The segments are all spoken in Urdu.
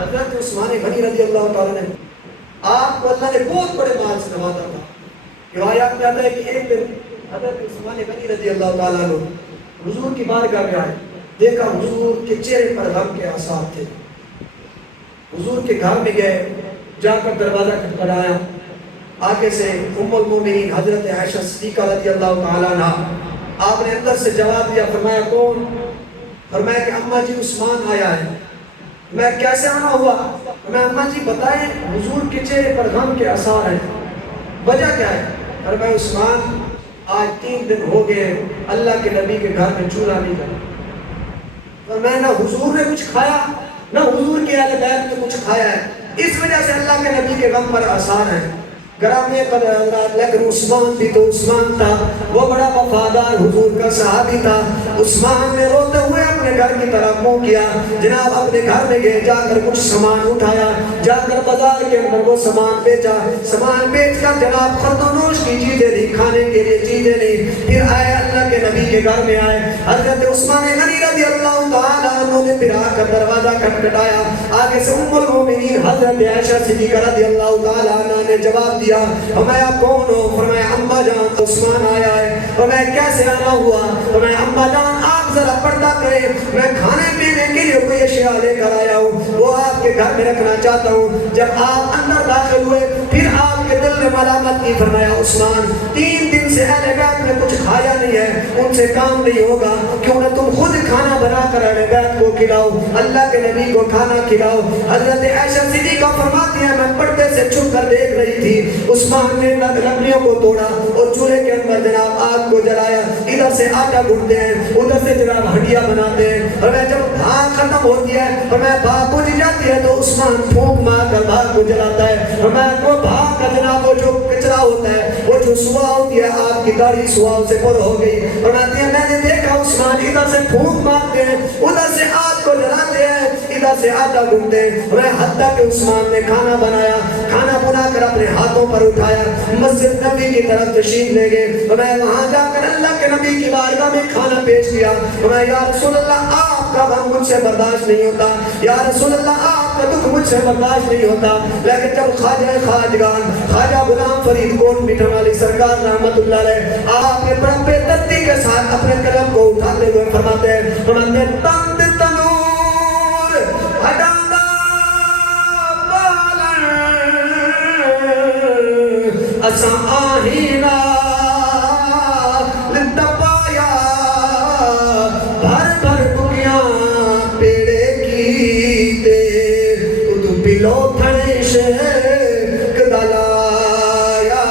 حضرت عثمان غنی رضی اللہ تعالیٰ نے آپ کو اللہ نے بہت بڑے مال سے نوازا تھا۔ روایات میں آتا ہے کہ ایک دن حضرت عثمان غنی رضی اللہ تعالیٰ نے حضور کی بارگاہ میں آئے، دیکھا حضور کے چہرے پر غم کے آثار تھے۔ حضور کے گھر میں گئے، جا کر دروازہ کھٹکھٹایا، آگے سے ام المومنین حضرت عائشہ صدیقہ رضی اللہ تعالیٰ عنہا، آپ نے اندر سے جواب دیا، فرمایا کون؟ فرمایا کہ اماں جی عثمان آیا ہے۔ میں کیسے آنا ہوا؟ میں اماں جی بتائیں، حضور کے چہرے پر غم کے آثار ہیں، وجہ کیا ہے؟ فرمایا عثمان آج 3 دن ہو گئے اللہ کے نبی کے گھر میں چولہا نہیں جلا۔ فرمایا نہ حضور نے کچھ کھایا نہ حضور کے اہل بیت نے کچھ کھایا ہے، اس وجہ سے اللہ کے نبی کے غم پر آثار ہیں۔ گرامی قدر حضرات، لیکن عثمان بھی تو عثمان تھا، وہ بڑا وفادار حضور کا صحابی تھا۔ عثمان نے روتے ہوئے اپنے گھر کی طرف منہ کیا، جناب اپنے گھر میں گئے، جا کر کچھ سامان اٹھایا، جا کر بازار کے اندر وہ سامان بیچا، سامان بیچ کر جناب خرد و نوش کی چیزیں لی، کھانے کے لیے چیزیں لی، پھر آئے اللہ کے نبی کے گھر میں آئے۔ حضرت عثمان غنی رضی اللہ تعالیٰ عنہ نے پھر آ کر دروازہ کھٹکھٹایا، آگے سے ام المومنین حضرت عائشہ صدیقہ رضی اللہ تعالیٰ عنہ نے جواب دیا، فرمایا کون ہو؟ فرمایا اماں جان عثمان آیا ہے۔ فرمایا کیسے آنا ہوا؟ فرمایا اماں جان آپ ذرا پردہ کریں، میں کھانے پینے کے لیے کوئی اشیاء لے کر آیا ہوں، وہ آپ کے گھر میں رکھنا چاہتا ہوں۔ جب آپ اندر داخل ہوئے پھر آپ کے دل نے ملامت کی، فرمایا عثمان 3 دن سے اہل بیت نے کچھ کھایا نہیں ہے، ان سے کام نہیں ہوگا، کیوں نہ تم خود کھانا بنا کر اہل بیت کو کھلاؤ، اللہ کے نبی کو کھانا کھلاؤ۔ حضرت عائشہ صدیقہ فرماتی ہے میں پردے سے چھپ کر دیکھ رہی تھی، عثمان نے لکڑیوں کو توڑا اور چولہے کے اندر جناب آگ کو جلایا، ادھر سے آٹا گھڑتے ہیں، ادھر سے جناب ہنڈیاں بناتے ہیں، اور میں جب بھاگ ختم ہوتی ہے اور میں بھاگ بجھ جاتی ہے تو عثمان پھونک مار کر بھاگ کو جلاتا ہے، اور میں وہ بھاگ کا جناب وہ جو کچرا ہوتا ہے، وہ جو سوا ہوتی ہے، آپ کی داڑھی سواؤں سے پر ہو گئی، اور میں نے دیکھا عثمان ادھر سے پھونک مارتے ہیں، ادھر سے آگ کو جلاتے ہیں، ادھر سے آٹا گھڑتے ہیں، اور حتیٰ کہ عثمان نے کھانا بنایا، کھانا بنا کر اپنے ہاتھوں پر اٹھایا، مسجد نبی کی طرف تشریف لے گئے، اور میں وہاں جا کر اللہ کے نبی کی بارگاہ میں کھانا پیش کیا، اور میں یا رسول اللہ آپ کا غم مجھ سے برداشت نہیں ہوتا، یا رسول اللہ آپ کا دکھ مجھ سے برداشت نہیں ہوتا، لیکن جب خواجہ خواجگان خواجہ غلام فرید کوٹ میٹھن والی سرکار رحمت اللہ علیہ آپ نے بڑا بے دردی کے ساتھ اپنے قلم کو اٹھاتے ہوئے فرماتے ہیں تند تنور ہٹانا اساں آہینا لتپایا بھر بھر بکیاں پیڑے کی تے ادو پلو تھنے شیک دلایا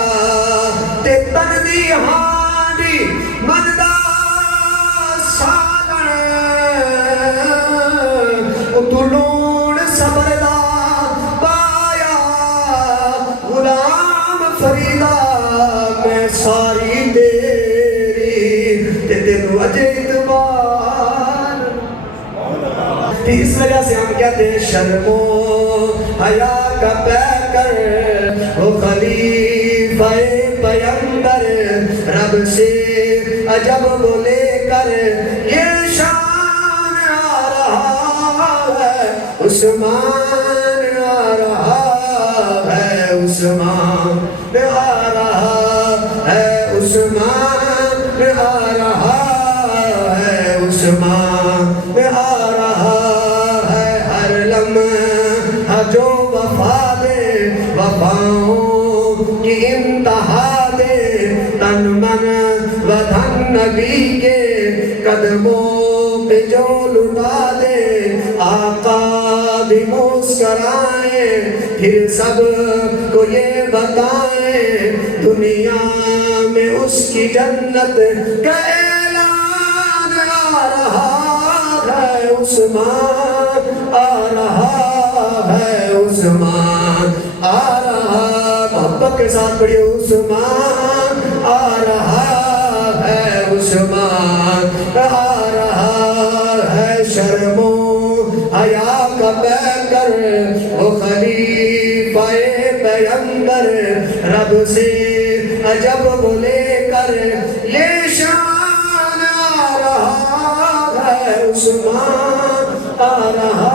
تے تن دی ہانڈی مندہ سالن ادو لون سبردہ پایا غلام فریدہ میں ساری دیری تے تینو اجے اتبار۔ اس وجہ سے ہم کہتے ہیں شرم و حیا کا پیکر وہ خلیفہ پیغمبر رب سے عجب وہ لے کر یہ شان آ رہا ہے عثمان آ رہا ہے عثمان آ رہا ہے عثمان آ رہا ہے عثمان آ رہا ہے ہر لمحہ جو وفا دے وفاؤں کی انتہا دے تن من و دھن نبی کے قدموں پہ جو لٹا دے آقا بھی مسکرائیں پھر سب کو یہ بتائیں دنیا میں اس کی جنت کا اعلان آ رہا ہے عثمان آ رہا ہے عثمان آ رہا محبت کے ساتھ پڑھیے عثمان آ رہا ہے عثمان آ رہا ہے شرم و حیا کا پیکر وہ خلیفہ پیغمبر رب سے عجب وہ لے کر یہ شان آ رہا ہے عثمان آ رہا